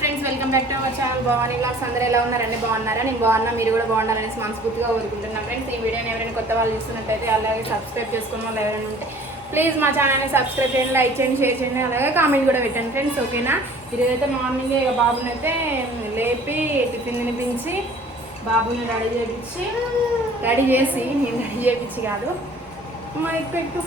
Friends welcome back to our channel. Bhavani blogs అందరూ ఎలా ఉన్నారండి బాగున్నారా? నేను బాగున్నా మీరు కూడా బాగున్నారనేసి మనస్ఫూర్తిగా కోరుకుంటున్నాను ఫ్రెండ్స్ ఈ వీడియోని ఎవరైనా కొత్త వాళ్ళు చూస్తున్నట్టయితే అలాగే సబ్స్క్రైబ్ చేసుకున్న వాళ్ళు ఎవరైనా ఉంటే ప్లీజ్ మా ఛానల్ని సబ్స్క్రైబ్ చేయండి లైక్ చేయండి షేర్ చేయండి అలాగే కామెంట్ కూడా పెట్టండి. ఫ్రెండ్స్ ఓకేనా? ఈరోజైతే మార్నింగ్ ఇక బాబుని అయితే లేపి టిఫిన్ తినిపించి బాబుని రెడీ చేయించి రెడీ చేసి నేను రెడీ చేయించి కాదు మైక్ ఎక్కువ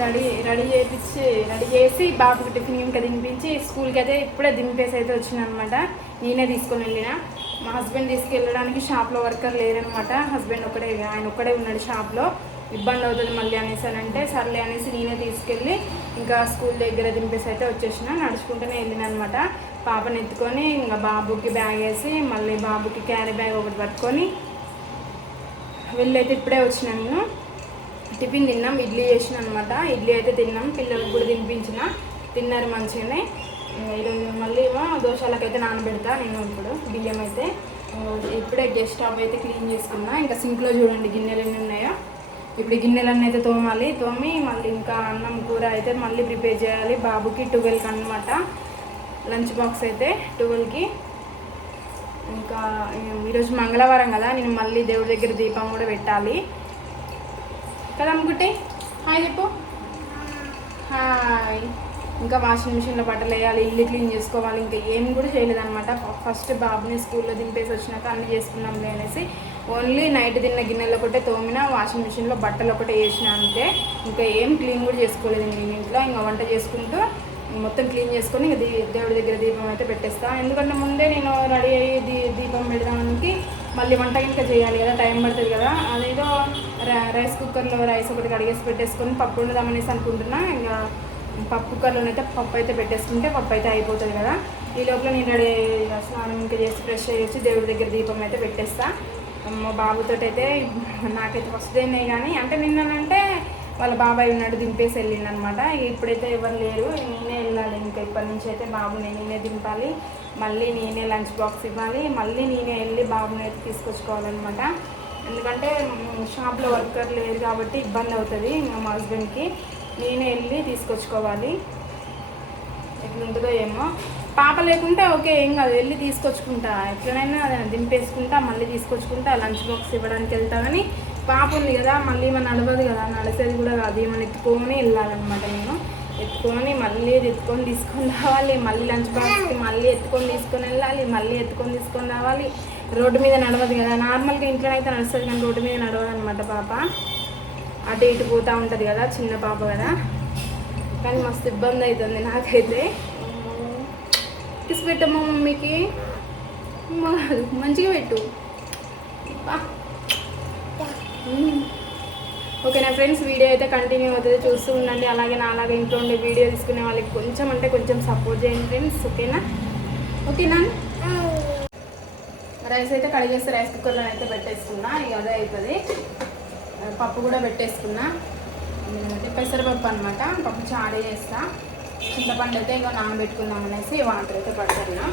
రెడీ రెడీ చేయించి రెడీ చేసి బాబుకి టిఫిన్ ఇంకా తినిపించి స్కూల్కి అయితే ఇప్పుడే దింపేసి అయితే వచ్చిన అనమాట నేనే తీసుకొని వెళ్ళిన. మా హస్బెండ్ తీసుకెళ్ళడానికి షాప్లో వర్కర్ లేరనమాట. హస్బెండ్ ఒకడే ఆయన ఒక్కడే ఉన్నాడు షాప్లో. ఇబ్బంది అవుతుంది మళ్ళీ అనేసి అని అంటే సర్లే అనేసి నేనే తీసుకెళ్ళి ఇంకా స్కూల్ దగ్గర దింపేసి అయితే వచ్చేసిన. నడుచుకుంటూనే వెళ్ళిన అనమాట పాపని ఎత్తుకొని ఇంకా బాబుకి బ్యాగ్ వేసి మళ్ళీ బాబుకి క్యారీ బ్యాగ్ ఒకటి పట్టుకొని వెళ్ళి అయితే ఇప్పుడే వచ్చినాను నేను. టిఫిన్ తిన్నాం ఇడ్లీ చేసిన అనమాట ఇడ్లీ అయితే తిన్నాం పిల్లలకు కూడా తినిపించిన. తిన్నారు మంచిగానే. ఈరోజు మళ్ళీ ఏమో అయితే నానబెడతా నేను ఇప్పుడు బియ్యం అయితే. ఇప్పుడే గెస్ట్ స్టాప్ అయితే క్లీన్ చేసుకున్నా. ఇంకా సింక్లో చూడండి గిన్నెలు ఎన్ని ఉన్నాయో. ఇప్పుడు గిన్నెలన్నీ అయితే తోమాలి. తోమి మళ్ళీ ఇంకా అన్నం కూర అయితే మళ్ళీ ప్రిపేర్ చేయాలి. బాబుకి ట్వెల్వ్కి అనమాట లంచ్ బాక్స్ అయితే ట్వెల్వ్కి. ఇంకా ఈరోజు మంగళవారం కదా నేను మళ్ళీ దేవుడి దగ్గర దీపం కూడా పెట్టాలి. కదా అమ్ముకుంటే హాయ్ చెప్పు. హాయ్. ఇంకా వాషింగ్ మిషన్లో బట్టలు వేయాలి ఇల్లు క్లీన్ చేసుకోవాలి ఇంకా ఏం కూడా చేయలేదన్నమాట. ఫస్ట్ బాబుని స్కూల్లో దింపేసి వచ్చినాక అన్ని చేసుకున్నాం అనేసి ఓన్లీ నైట్ తిన్న గిన్నెలు ఒకటే తోమిన వాషింగ్ మిషన్లో బట్టలు ఒకటే వేసిన అంతే. ఇంకా ఏం క్లీన్ కూడా చేసుకోలేదు నేను ఇంట్లో. ఇంకా వంట చేసుకుంటూ మొత్తం క్లీన్ చేసుకొని ఇంకా దీ దేవుడి దగ్గర దీపం అయితే పెట్టేస్తాను ఎందుకంటే ముందే నేను రెడీ అయ్యి దీ దీపం పెడదానికి మళ్ళీ వంట ఇంకా చేయాలి కదా టైం పడుతుంది కదా. అదేదో రైస్ కుక్కర్లో రైస్ ఒకటి కడిగేసి పెట్టేసుకొని పప్పు వండుదామనేసి అనుకుంటున్నా. ఇంకా పప్పు కుక్కర్లోనైతే పప్పు అయితే పెట్టేసుకుంటే పప్పు అయితే అయిపోతుంది కదా. ఈ లోపల నేను రెడీ స్నానం ఇంకా చేసి ఫ్రెష్ అయ్యి దేవుడి దగ్గర దీపం అయితే పెట్టేస్తా. మా బాబుతో అయితే నాకైతే ఫస్ట్ డేనే కానీ అంటే నిన్ననంటే వాళ్ళ బాబాయ్ ఉన్నాడు దింపేసి వెళ్ళిండు అనమాట ఇప్పుడైతే ఎవరు లేరు నేనే వెళ్ళాలి. ఇంకా ఇప్పటి నుంచి అయితే బాబుని నేనే దింపాలి. మళ్ళీ నేనే లంచ్ బాక్స్ ఇవ్వాలి. మళ్ళీ నేనే వెళ్ళి బాబుని అయితే తీసుకొచ్చుకోవాలన్నమాట. ఎందుకంటే షాప్లో వర్కర్ లేదు కాబట్టి ఇబ్బంది అవుతుంది ఇంకా మా హస్బెండ్కి. నేనే వెళ్ళి తీసుకొచ్చుకోవాలి. ఎట్లుంటుందో ఏమో. పాప లేకుంటే ఓకే ఏం కాదు. వెళ్ళి తీసుకొచ్చుకుంటా. ఎట్లనైనా దింపేసుకుంటా మళ్ళీ తీసుకొచ్చుకుంటా లంచ్ బాక్స్ ఇవ్వడానికి వెళ్తా. కానీ పాప ఉంది కదా మళ్ళీ మన నడవదు కదా. నడిచేది కూడా కాదు. ఏమైనా ఎత్తుకొని వెళ్ళాలన్నమాట నేను. ఎత్తుకొని మళ్ళీ ఎత్తుకొని తీసుకొని రావాలి. మళ్ళీ లంచ్ బాక్స్కి మళ్ళీ ఎత్తుకొని తీసుకొని వెళ్ళాలి. మళ్ళీ ఎత్తుకొని తీసుకొని రావాలి. రోడ్డు మీద నడవదు కదా. నార్మల్గా ఇంట్లో అయితే నడుస్తుంది కానీ రోడ్డు మీద నడవదు అనమాట పాప. అటు ఇటు పోతూ ఉంటుంది కదా చిన్న పాప కదా. కానీ మస్తు ఇబ్బంది అవుతుంది నాకైతే. కిస్ పెట్టమ్మా మమ్మీకి. మంచిగా పెట్టు. ఓకే నా ఫ్రెండ్స్ వీడియో అయితే కంటిన్యూ అవుతుంది. చూస్తూ ఉండండి. అలాగే నా అలాగే ఇంట్లో ఉండే వీడియో తీసుకునే వాళ్ళకి కొంచెం అంటే కొంచెం సపోర్ట్ చేయండి ఫ్రెండ్స్. ఓకేనా? ఓకేనా? రైస్ అయితే కడిగేస్తే రైస్ కుక్కర్లో అయితే పెట్టేసుకున్నా ఇక అదే అవుతుంది పప్పు కూడా పెట్టేసుకున్నా. పెసరపప్పు అనమాట పప్పు చాడే చేస్తా. చింతపండు అయితే ఇక నానబెట్టుకుందాం అనేసి వాటర్ అయితే పడుతున్నా.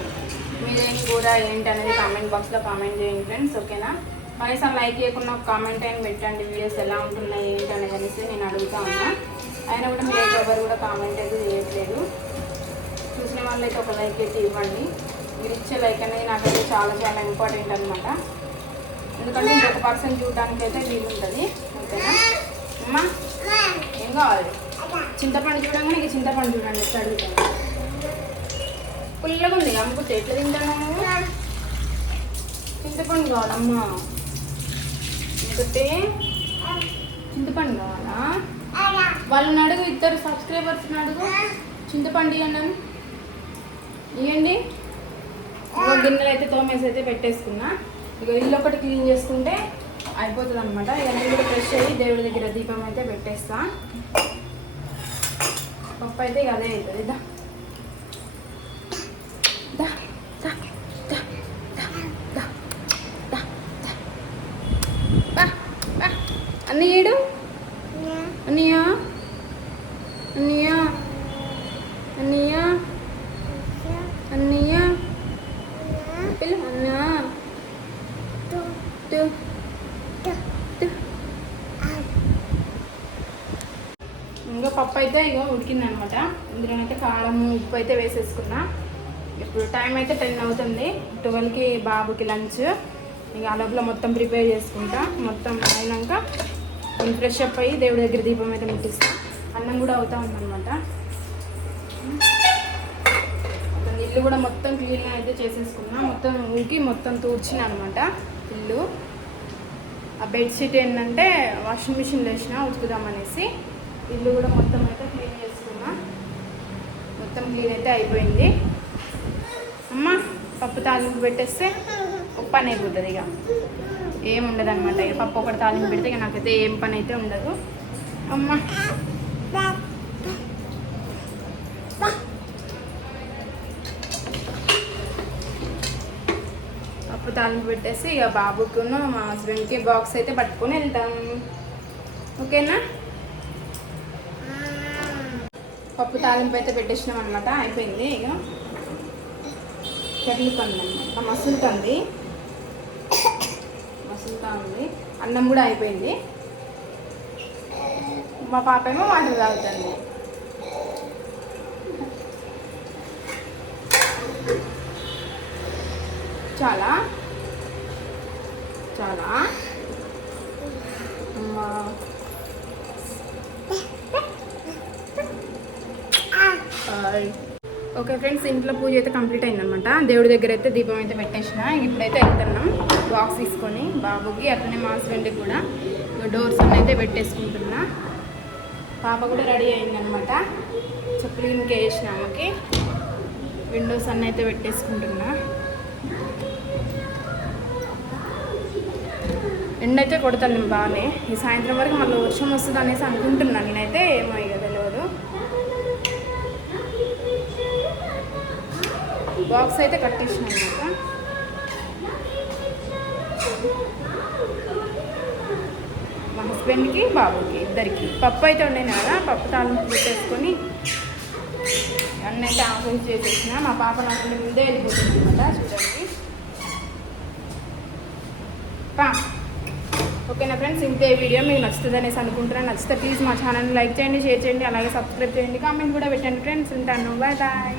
మీరేం కూర ఏంటి అనేది కామెంట్ బాక్స్లో కామెంట్ చేయండి ఫ్రెండ్స్ ఓకేనా? కనీసం లైక్ చేయకుండా ఒక కామెంట్ అయినా పెట్టండి వీడియోస్ ఎలా ఉంటున్నాయి ఏంటి అనేది అనేసి నేను అడుగుతా ఉన్నా. అయినా కూడా మీరు ఎవరు కూడా కామెంట్ అయితే చేయట్లేదు. చూసిన వాళ్ళైతే ఒక లైక్ అయితే ఇవ్వండి. మీరు ఇచ్చే లైక్ అనేది నాకైతే చాలా చాలా ఇంపార్టెంట్ అనమాట ఎందుకంటే ఇంకొక పర్సన్ చూడడానికి అయితే వీలు ఉంటుంది. ఓకేనా? అమ్మా ఏం కావాలి? చింతపండు చూడంగానే నీకు చింతపండు చూడండి ఎట్లా అడుగుతాను పుల్లగా ఉంది అమ్ముకుంటే ఎట్లా తింటాను చింతపండు కావాలమ్మా. ఇంకొకటి చింతపండు కావాలా? వాళ్ళని అడుగు ఇద్దరు సబ్స్క్రైబర్స్ అడుగు చింతపండు ఇవ్వండి ఇవ్వండి ఇంకో గిన్నెలు అయితే తోమేసి అయితే పెట్టేసుకున్నా. ఇక ఇల్లు ఒకటి క్లీన్ చేసుకుంటే అయిపోతుంది అనమాట ఇక కూడా ఫ్రెష్ అయ్యి దేవుడి దగ్గర దీపం అయితే పెట్టేస్తా. పప్పు అయితే ఇక అదే అవుతుంది పప్పు అయితే ఇగో ఉడికిందనమాట. ఇందులోనైతే కారం ఉప్పు అయితే వేసేసుకున్నా. ఇప్పుడు టైం అయితే టెన్ అవుతుంది. ట్వెల్వ్కి బాబుకి లంచ్ ఇక ఆ లోపల మొత్తం ప్రిపేర్ చేసుకుంటా. మొత్తం అయినాక నేను ఫ్రెష్ అప్ అయ్యి దేవుడి దగ్గర దీపం అయితే ముట్టిస్తా. అన్నం కూడా అవుతా ఉందన్నమాట. ఇల్లు కూడా మొత్తం క్లీన్గా అయితే చేసేసుకున్నా. మొత్తం ఊకి మొత్తం తూర్చిన అనమాట ఇల్లు. ఆ బెడ్షీట్ ఏంటంటే వాషింగ్ మిషన్లో వేసిన ఉతుకుదామనేసి ఇల్లు కూడా మొత్తం అయితే క్లీన్ చేసుకున్నా. మొత్తం క్లీన్ అయితే అయిపోయింది. అమ్మ పప్పు తాలింపు పెట్టేస్తే ఒక పని అయిపోతుంది ఇక. ఏం ఉండదు అనమాట ఇక. పప్పు ఒకటి తాలింపు పెడితే ఇక నాకైతే ఏం పని అయితే ఉండదు. అమ్మ. పప్పు తాలింపు పెట్టేసి ఇక బాబుకును మా హస్బెండ్కి బాక్స్ అయితే పట్టుకొని వెళ్తాం. ఓకేనా? పప్పు తాలింపు అయితే పెట్టేసినాం అనమాట అయిపోయింది ఇక. కర్రీ అన్నమాట. అనమాట మసులుతుంది. మసులుతా ఉంది అన్నం కూడా అయిపోయింది. మా పాప ఏమో వాటర్ తాగుతుంది. చాలా. చాలా. ఓకే ఫ్రెండ్స్ ఇంట్లో పూజ అయితే కంప్లీట్ అయిందనమాట దేవుడి దగ్గర అయితే దీపం అయితే పెట్టేసిన. ఇప్పుడైతే వెళ్తున్నాం. బాక్స్ తీసుకొని బాబుకి అట్లనే మా హస్బెండ్కి కూడా డోర్స్ అయితే పెట్టేసుకుంటున్నా. పాప కూడా రెడీ అయిందనమాట చెప్పులు ఇంకే వేసిన ఆమెకి. విండోస్ అన్నీ అయితే పెట్టేసుకుంటున్నా. ఎండ అయితే కొడుతుంది బాగానే ఈ సాయంత్రం వరకు మళ్ళీ వర్షం వస్తుంది అనేసి అనుకుంటున్నాను నేనైతే ఏమో ఇక బాక్స్ అయితే కట్టేసిన అనమాట. మా హస్బెండ్కి బాబుకి ఇద్దరికి. పప్పు అయితే ఉండేది కదా పప్పు తాలింపు పెట్టేసుకొని అన్నీ అయితే ఆఫీస్ చేసేసిన. మా పాప నాకు ముందే వెళ్ళిపోతుంది అనమాట చూడండి. పా. ఓకేనా ఫ్రెండ్స్? ఇంతే వీడియో మీకు నచ్చుతుంది అనేసి అనుకుంటున్నాను నచ్చితే ప్లీజ్ మా ఛానల్ లైక్ చేయండి షేర్ చేయండి అలాగే సబ్స్క్రైబ్ చేయండి కామెంట్ కూడా పెట్టండి ఫ్రెండ్స్. ఉంటాను. Bye bye.